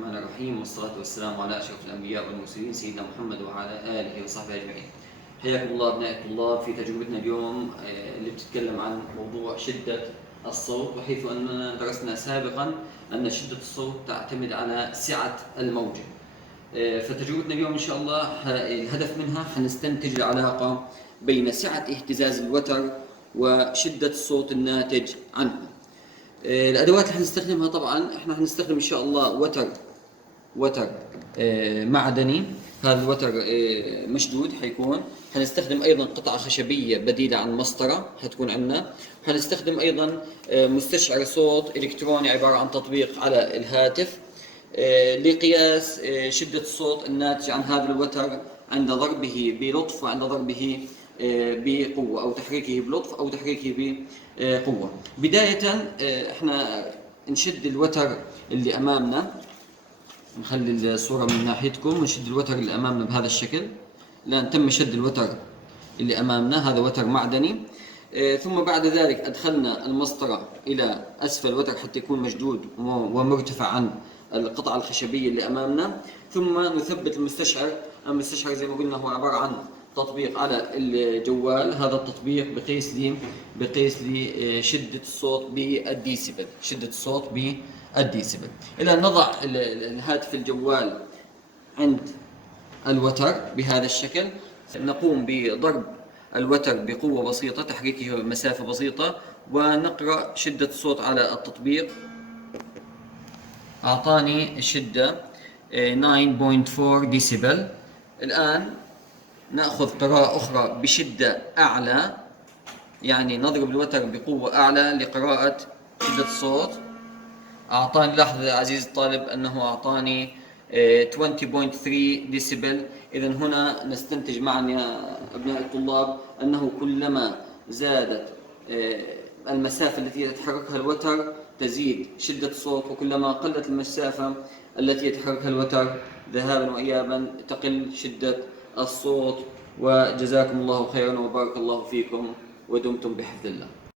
الرحمن الرحيم، والصلاة والسلام على أشرف الأنبياء والمرسلين سيدنا محمد وعلى آله وصحبه أجمعين. حياكم الله أبناء الطلاب في تجربتنا اليوم اللي بتتكلم عن موضوع شدة الصوت، وحيث أننا درسنا سابقا أن شدة الصوت تعتمد على سعة الموجة. فتجربتنا اليوم إن شاء الله الهدف منها حنستنتج العلاقة بين سعة اهتزاز الوتر وشدة الصوت الناتج عنه. الأدوات اللي حنستخدمها طبعا احنا حنستخدم إن شاء الله وتر معدني. هذا الوتر مشدود حيكون. حنستخدم ايضا قطعه خشبيه بديله عن مسطره حتكون عندنا. حنستخدم ايضا مستشعر صوت الكتروني عباره عن تطبيق على الهاتف لقياس شده الصوت الناتج عن هذا الوتر عند ضربه بلطف وعند ضربه بقوه، او تحريكه بلطف او تحريكه بقوه. بدايه احنا نشد الوتر اللي امامنا، نخلي الصورة من ناحيتكم ونشد الوتر اللي أمامنا بهذا الشكل. الآن تم شد الوتر اللي أمامنا، هذا وتر معدني. ثم بعد ذلك أدخلنا المسطرة إلى أسفل الوتر حتى يكون مشدود ومرتفع عن القطعة الخشبية اللي أمامنا. ثم نثبت المستشعر زي ما قلنا هو عبارة عن تطبيق على الجوال. هذا التطبيق بقيس لي شدة الصوت بالديسيبل، شدة الصوت بالديسيبل. إلى أن نضع الهاتف الجوال عند الوتر بهذا الشكل، نقوم بضرب الوتر بقوة بسيطة، تحريكه مسافة بسيطة، ونقرأ شدة الصوت على التطبيق. أعطاني الشدة 9.4 ديسيبل. الآن نأخذ قراءة أخرى بشدة أعلى، يعني نضرب الوتر بقوة أعلى لقراءة شدة الصوت. أعطاني، لاحظ عزيزي الطالب أنه أعطاني 20.3 ديسيبل. إذا هنا نستنتج معا يا أبناء الطلاب أنه كلما زادت المسافة التي يتحركها الوتر تزيد شدة الصوت، وكلما قلت المسافة التي يتحركها الوتر ذهابا وإيابا تقل شدة الصوت. وجزاكم الله خيرا وبارك الله فيكم ودمتم بحفظ الله.